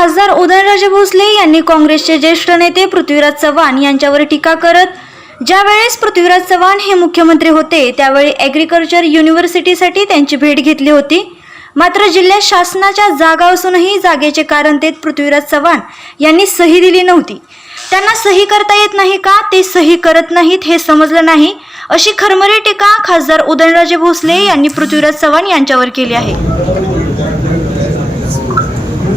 खासदार उदयनराजे भोसले यांनी काँग्रेसचे ज्येष्ठ नेते पृथ्वीराज चव्हाण यांच्यावर टीका करत ज्यावेळेस पृथ्वीराज चव्हाण हे मुख्यमंत्री होते त्यावेळी ॲग्रिकल्चर युनिव्हर्सिटीसाठी त्यांची भेट घेतली होती. मात्र जिल्ह्यात शासनाच्या जागा असूनही जागेचे कारण देत पृथ्वीराज चव्हाण यांनी सही दिली नव्हती. त्यांना सही करता येत नाही का? ते सही करत नाहीत हे समजलं नाही अशी खरमरी टीका खासदार उदयनराजे भोसले यांनी पृथ्वीराज चव्हाण यांच्यावर केली आहे.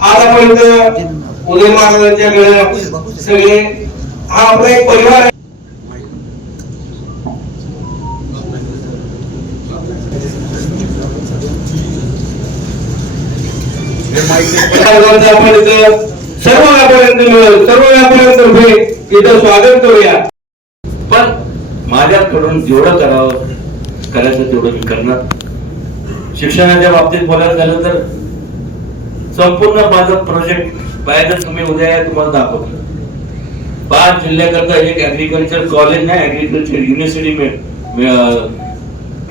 आतापर्यंत उदय महाराजांच्या महाराजांच्याकडे सगळे हा आपला एक परिवार आहे आपण इथं सर्व व्यापाऱ्यांचं मिळेल. सर्व व्यापाऱ्यांतर्फे इथं स्वागत करूया. माझ्याकडून जेवढं करावं करायचं तेवढं मी करणार. शिक्षणाच्या बाबतीत बोलायला झालं तर संपूर्ण माझा प्रोजेक्ट पाहिजे तुम्ही उद्या तुम्हाला दाखवतो. पाच जिल्ह्याकरता एक ऍग्रिकल्चर कॉलेज नाही ऍग्रिकल्चर युनिव्हर्सिटी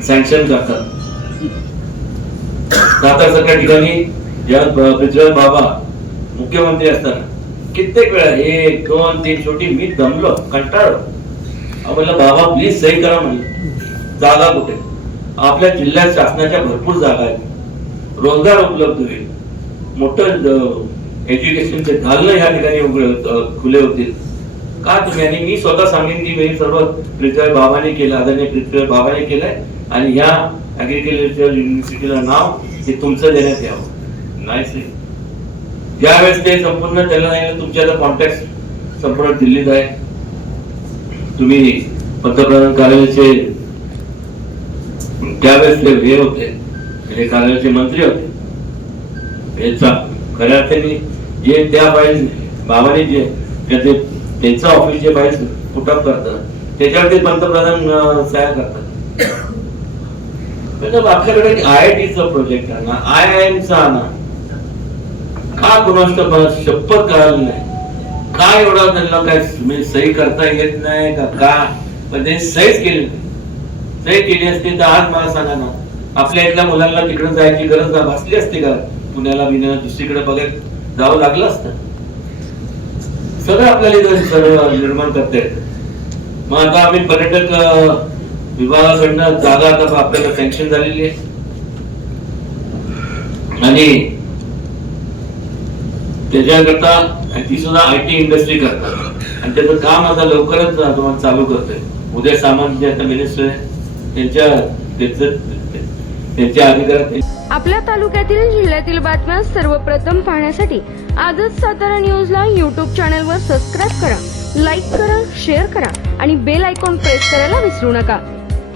सँक्शन करतात. सातारसारख्या ठिकाणी जेव्हा पृथ्वीराज बाबा मुख्यमंत्री असताना. कित्येक वेळा एक दोन तीन शेवटी मी दमलो कंटाळलो. म्हणलं बाबा प्लीज सही करा म्हणलं. जागा कुठे? आपल्या जिल्ह्यात शासनाच्या भरपूर जागा आहेत. रोजगार उपलब्ध होईल. मोठं एज्युकेशनचे दालन ह्या ठिकाणी खुले होतील. का तुम्ही? आणि मी स्वतः सांगेन की मी सर्व पृथ्वीराज बाबाने केलं आदरणीय पृथ्वीराज बाबाने केलंय आणि ह्या ऍग्रिकल्चर युनिव्हर्सिटीला नाव हे तुमचं देण्यात यावं. नाही सर ज्यावेळेस ते संपूर्ण त्याला नाही तुमच्या कॉन्टॅक्ट संपूर्ण दिल्लीत आहे. तुम्ही पंतप्रधान कार्यालयाचे त्यावेळेस ते हे होते हे कार्यालयाचे मंत्री होते याचा खऱ्या अर्थाने जे त्या फाईल बाबाने जे त्याचे त्यांचं ऑफिस जे फाईल पुटअप करतात त्याच्यावरती पंतप्रधान अं, करतात. म्हणजे आपल्याकडे आय आय टीचा प्रोजेक्ट आहे ना आय आय एमचा ना का कुणाष्ट शपथ करायला नाही? का एवढा त्यांना काय म्हणजे सही करता येत नाही का? का? पण त्यांनी सहीच केली सही केली असती तर आज मला सांगा ना. आपल्या इथल्या मुलांना तिकडे जायची गरज भासली असती का? पुण्याला बिना दुसरीकडे बघत जावं लागलं असतं. सगळं आपल्याला इथं सगळं निर्माण करता मग आता आम्ही पर्यटक विभागाकडनं जागा आता आपल्याला सँक्शन झालेली आहे. आणि त्याच्याकरता ती सुद्धा आय टी इंडस्ट्री करतात. आणि त्याचं काम आता लवकरच तुम्हाला चालू करतोय. उद्या सामंत जे आता मिनिस्टर आहे त्यांच्या त्यांचं त्यांच्या अधिकारात आपल्या तालुक्यातील जिल्ह्यातील बातम्या सर्वप्रथम पाहण्यासाठी आजच सातारा न्यूजला यूट्यूब चॅनलवर सबस्क्राईब करा लाईक करा शेअर करा आणि बेल आयकॉन प्रेस करायला विसरू नका.